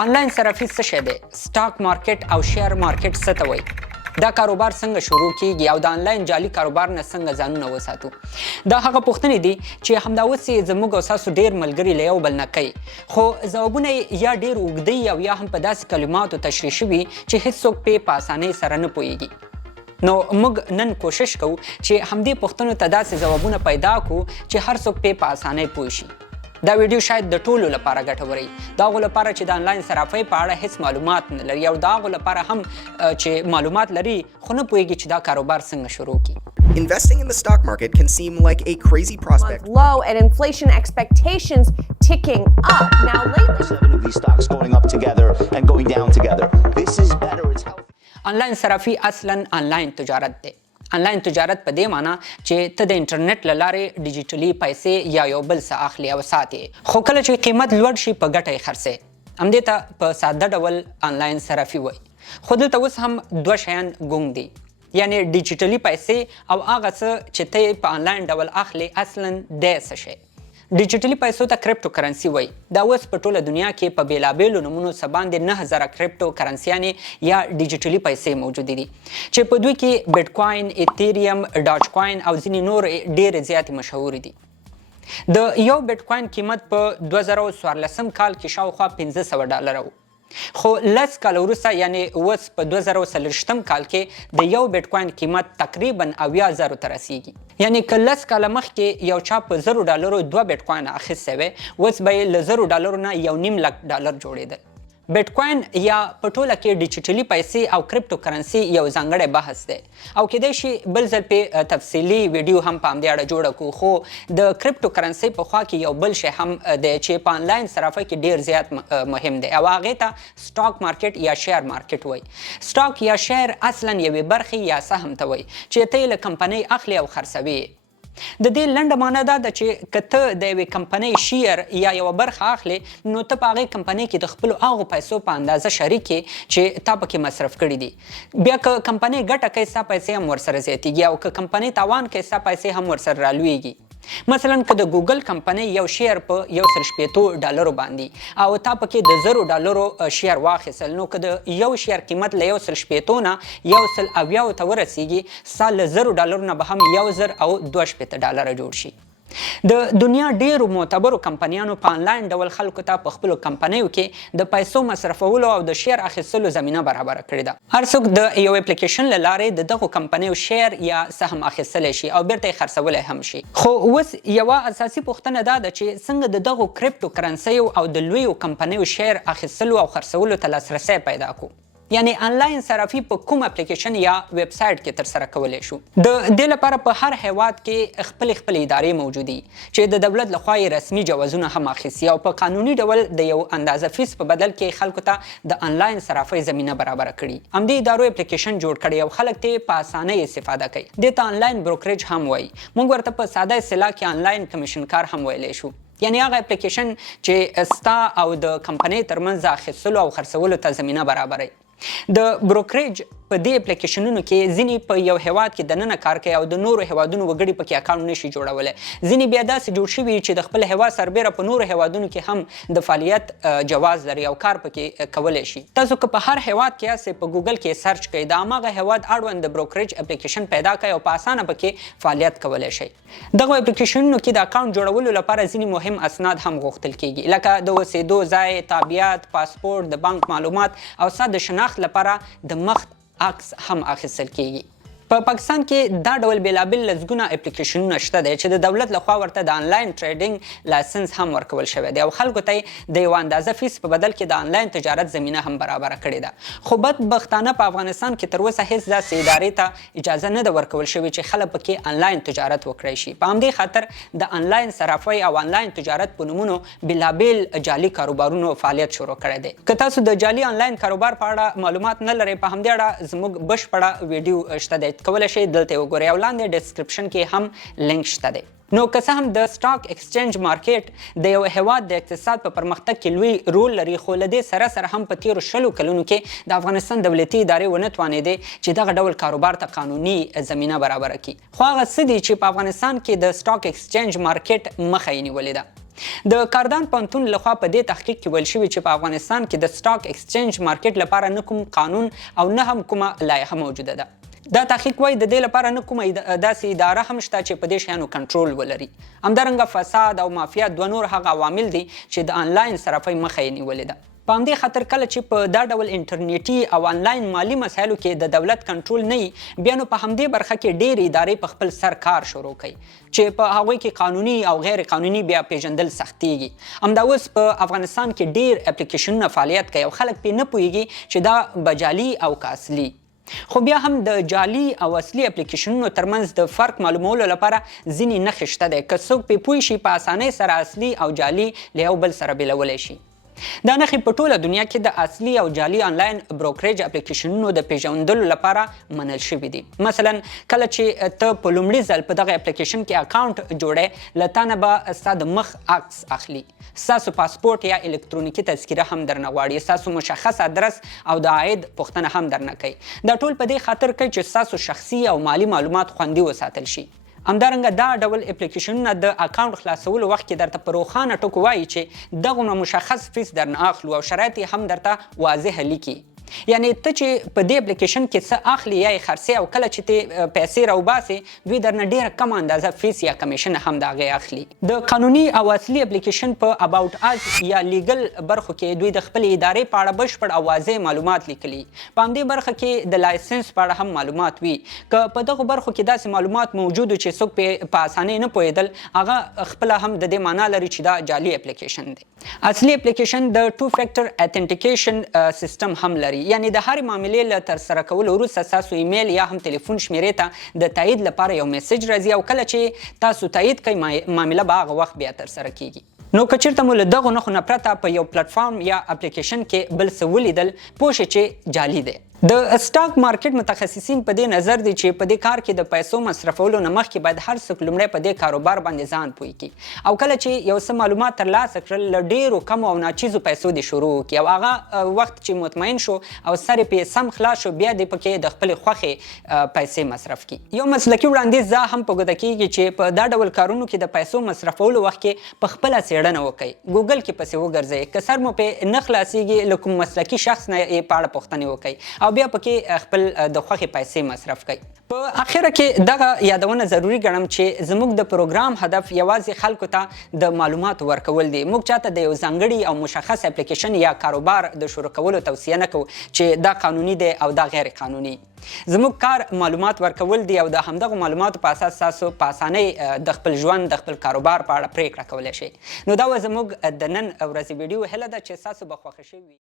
انلاین صرافي څه شی دی؟ سټاک مارکیټ او شیر مارکیټ څه ته وایي؟ دا کاروبار څنګه شروع کیږي او د انلاین جعلي کاروبار نه څنګه ځانونه وساتو؟ دا هغه پوښتنې دي چې همدا اوس یې زموږ او ستاسو ډېر ملګري له یو بل نه کوي، خو ځوابونه یې یا ډېر اوږده او یا هم په داسې کلماتو تشریح شوي چې هیڅوک پرې په اسانۍ سره نه پوهیږي. نو موږ نن کوشش کوو چې همدې پوښتنو ته داسې ځوابونه پیدا کړو چې هر څوک پرې په اسانۍ پوه شي. دا ویډیو شاید د ټولو لپاره ګټوري، د هغو لپاره چې د انلاین صرافۍ په اړه هیڅ معلومات نه لري او د هغو لپاره هم چې معلومات لري خو نه پوهیږي چې دا کاروبار څنګه شروع کړي. Investing in the stock market can seem like a crazy prospect. Low and inflation expectations ticking up. Now lately 7 of these stocks going up together and going down together. This is better, it's healthy. انلاین صرافي اصلا انلاین تجارت دی. انلاین تجارت په دې معنی چې ته د انټرنیټ له لارې ډیجیټلي پیسې یا یو بل څه اخلي او ساتي، خو کله چې قیمت لوړ شي په ګټه یې خرڅې. همدې ته په ساده ډول انلاین صرافي وایي. خو دلته اوس هم دوه شیان ګونګ دي، یعنی ډیجیټلي پیسې او هغه څه چې ته یې په انلاین ډول اخلي اصلا دی څه شی. ډیجیټلي پیسو ته کریپټو کرنسي وایي. دا اوس په ټوله دنیا کې په بیلابیلو نومونو څه باندې 9000 کریپټو کرنسیانې یا ډیجیټلي پیسې موجودې دي چې په دوی کې بیټ کوین، ایتیریم، ډاج کوین او ځینې نور ډېرې زیاتې مشهورې دي. د یو بیټ کوین قیمت په 2014 کال کې شاوخوا $500 و، خو 10 کال وروسته یعنی اوس په 2024 کال کې د یو بیټ کوین قیمت تقریبا 80,000 ته رسیږي. یعنی که 10 کاله مخکې یو چا په $1,000 2 بیټ کوین اخیستی وی، اوس به یې له $1,000 نه $1.5 لک جوړېدل. بیټ کوین یا په ټوله کې ډیجیټلي پیسې او کریپټو کرنسي یو ځانګړی بحث دی او کیدای شي بل ځل پې تفصیلي ویډیو هم په همدې اړه جوړه کړو، خو د کریپټو کرنسي په خوا کې یو بل شی هم دی چې په انلاین صرافۍ کې ډېر زیات مهم دی او هغې ته سټاک مارکیټ یا شیر مارکیټ وایي. سټاک یا شیر اصلا یوې برخې یا سهم ته وایي چې ته یې له کمپنۍ اخلي او خرڅوي. د دې لنډه معنی دا ده چې که ته د یوې کمپنۍ شیر یا یوه برخه اخلي نو ته په هغې کمپنۍ کې د خپلو هغو پیسو په اندازه شریک یې چې تا پکې مصرف کړي دي. بیا که کمپنۍ ګټه کوي ستا پیسې هم ورسره زیاتېږي او که کمپنۍ تاوان کوي ستا پیسې هم ورسره رالویږي. مثلا که د ګوګل کمپنۍ یو شیر په $180 باندې او تا پکې د $100 شیر واخیستل، نو که د یو شیر قیمت له 180 نه 180 ته ورسیږي، ستا له $100 نه به هم $1.62 جوړ شي. د دنیا ډیرو معتبرو کمپنیانو په انلاین ډول خلکو ته په خپلو کمپنیو کې د پیسو مصرفولو او د شیر اخیستلو زمینه برابره کړې ده. هر څوک د یو اپلیکیشن له لارې د دغو کمپنیو شیر یا سهم اخیستلی شي او بیرته یې خرڅولی هم شي. خو اوس یوه اساسي پوښتنه دا ده چې څنګه د دغو کریپټو کرنسیو او د لویو کمپنیو شیر اخیستلو او خرڅولو ته لاسرسی پیدا کړو. یعنی انلاین صرافي په کوم اپلیکیشن یا ویب سایټ کې ترسره کولی شو. د دې لپاره په هر هیواد کې خپلې ادارې موجودي چې د دولت لخوا یې رسمي جوازونه هم اخیستي او په قانوني ډول د یو اندازه فیس په بدل کې خلکو ته د انلاین صرافۍ زمینه برابره کړي. همدې ادارو اپلیکیشن جوړ کړی او خلک ته په اسانۍ استفاده کوي. دې ته انلاین بروکریج هم وایي. موږ ورته په ساده اصطلاح کې انلاین کمیشن کار هم ویلی شو. یعنی هغه اپلیکیشن چې ستا او د کمپنۍ ترمنځ اخیستلو او خرڅولو ته زمینه برابروي. د بروکریج په دې اپلیکیشنونو کې ځینې په یو هیواد کې دننه کار کوي او د نورو هیوادونو وګړي پکې اکاونټ نشي جوړولی. ځینې بیا داسې جوړ شوي چې د خپل هیواد سربیره په نورو هیوادونو کې هم د فعالیت جواز لري او کار پکې کولی شي. تاسو که په هر هیواد کې یاستئ په ګوګل کې سرچ کوئ د هماغه هیواد اړوند د بروکریج اپلیکیشن پیدا کوئ او په اسانه پکې فعالیت کولی شئ. دغو اپلیکیشنونو کې د اکاونټ جوړولو لپاره ځینې مهم اسناد هم غوښتل کیږي، لکه د اوسېدو ځای، تابعیت، پاسپورت، د بانک معلومات او ستا د شناخت لپاره د مخ عکس هم اخیستل کیږي. په پاکستان کې دا ډول بیلابیل لسګونه اپلیکیشنونه شته دی چې د دولت لخوا ورته د انلاین ټریډینګ لایسنس هم ورکول شوی دی او خلکو ته د یو اندازه فیس په بدل کې د انلاین تجارت زمینه هم برابره کړې ده. خو بدبختانه په افغانستان کې تر اوسه هیڅ داسې ادارې ته اجازه نه ده ورکول شوې چې خلک پکې انلاین تجارت وکړی شي. په همدې خاطر د انلاین صرافۍ او انلاین تجارت په نومونو بیلابیل جعلي کاروبارونو فعالیت شروع کړی دی. که تاسو د جعلي انلاین کاروبار په اړه معلومات نه لرئ، په همدې اړه زموږ بشپړه ویډیو شته دی، کولی شئ دلته وګورئ او لاندې ډسکرپشن کې هم لینک شته دی. نو که څه هم د سټاک ایکسچینج مارکیټ د یو هیواد د اقتصاد په پرمختګ کې لوی رول لري، خو له دې سره هم په تیرو 20 کلونو کې د افغانستان دولتي ادارې ونه توانېدې چې دغه ډول کاروبار ته قانوني زمینه برابره کړي. خو هغه څه دي چې په افغانستان کې د سټاک ایکسچینج مارکیټ مخه یې نیولې ده. د کاردان پوهنتون لخوا په دې تحقیق کې ویل شوي چې په افغانستان کې د سټاک ایکسچینج مارکیټ لپاره نه کوم قانون او نه هم کومه لایحه موجوده ده. دا تحقیق وایي د دې لپاره نه کومه داسې اداره هم شته چې په دې شیانو کنټرول ولري. همدارنګه فساد او مافیا دوه نور هغه عوامل دي چې د انلاین صرافۍ مخه یې نیولې ده. په همدې خاطر کله چې په دا ډول انټرنیټي او انلاین مالي مسایلو کې د دولت کنټرول نه وي بیا نو په همدې برخه کې ډېرې ادارې په خپل سر کار شروع کوي چې په هغوی کې قانوني او غیر قانوني بیا پیژندل سختیږي. همدا اوس په افغانستان کې ډېر اپلیکیشنونه فعالیت کوي او خلک پرې نه پوهیږي چې دا به جعلي او که اصلي. خو بیا هم د جعلي او اصلي اپلیکیشنونو ترمنځ د فرق معلومولو لپاره ځینې نښې شته دی. که څوک پرې پوه شي په اسانۍ سره اصلي او جعلي له یو بل سره بیلولی شي. دا نښې په ټوله دنیا کې د اصلي او جعلي انلاین بروکریج اپلیکیشنونو د پیژندلو لپاره منل شوي دي. مثلا کله چې ته په لومړي ځل په دغه اپلیکیشن کې اکاونټ جوړې له تا نه به ستا د مخ عکس اخلي، ستاسو پاسپورټ یا الکترونیکي تذکیره هم درنه غواړي، ستاسو مشخص ادرس او د عاید پوښتنه هم درنه کوي. دا ټول په دې خاطر کوي چې ستاسو شخصي او مالي معلومات خوندي وساتل شي. همدارنګه دا ډول اپلیکیشنونه د اکاونټ خلاصولو وخت کې درته په روښانه ټکو وایي چې دغه مشخص فیس درنه اخلو او شرایط یې هم درته واضح لیکي. یعنی ته چې په دې اپلیکیشن کې څه اخلي یا یې خرڅې او کله چې ته پیسې راوباسې دوی درنه ډېره کمه اندازه فیس یا کمیشن هم د هغې اخلي. د قانوني او اصلي اپلیکیشن په اباوټ اس یا لیګل برخو کې دوی د خپلې ادارې په اړه بشپړ او واضح معلومات لیکلي. په همدې برخه کې د لایسنس په اړه هم معلومات وي. که په دغو برخو کې داسې معلومات موجود چې څوک په اسانۍ نه پوهېدل هغه خپله هم د دې معنا لري چې دا جعلي اپلیکیشن دی. اصلي اپلیکیشن د 2 فیکټر اتنټیکیشن سیستم هم لري. یعنی د هرې معاملې له ترسره کولو وروسته ستاسو ایمیل یا هم تلیفون شمیرې ته د تایید لپاره یو میسج راځي او کله چې تاسو تایید کوئ معامله به هغه وخت بیا ترسره کیږي. نو که چېرته مو له دغو نښو نه پرته په یو پلیټفارم یا اپلیکیشن کې بل څه ولیدل پوه شئ چې جعلي دی. د سټاک مارکیټ متخصصین په دې نظر دي چې په دې کار کې د پیسو مصرفولو نه مخکې باید هر څوک لومړی په دې کاروبار باندې ځان پوه کړي او کله چې یو څه معلومات ترلاسه کړل له ډېرو کمو او ناچیزو پیسو دې شروع وکړي او هغه وخت چې مطمئن شو او سر یې سم خلاص شو بیا دې پکې د خپلې خوښې پیسې مصرف کړي. یو مسلکي وړاندیز دا هم په ګوته کېږي چې په دا ډول کارونو کې د پیسو مصرفولو وخت کې په خپله څېړنه وکړئ، ګوګل کې پسې وګرځئ، که سر مو پرې نه خلاصېږي له کوم مسلکي شخص نه یې په اړه پوښتنې وکړئ او بیا پکې خپل د خوښې پیسې مصرف کوي. په اخره کې دغه یادونه ضروري ګڼم چې زموږ د پروګرام هدف یوازې خلکو ته د معلوماتو ورکول دي. موږ چاته د یو ځانګړي او مشخص اپلیکیشن یا کاروبار د شروع کولو توصیه نه کوو چې دا قانوني دی او دا غیر قانوني. زموږ کار معلومات ورکول دي او د همدغو معلوماتو په اساس تاسو په اسانۍ د خپل ژوند د خپل کاروبار په اړه پریکړه کولی شئ. نو دا وه زموږ د نن ورځې ویډیو. هیله ده چې ستاسو به خوښه شوي وي.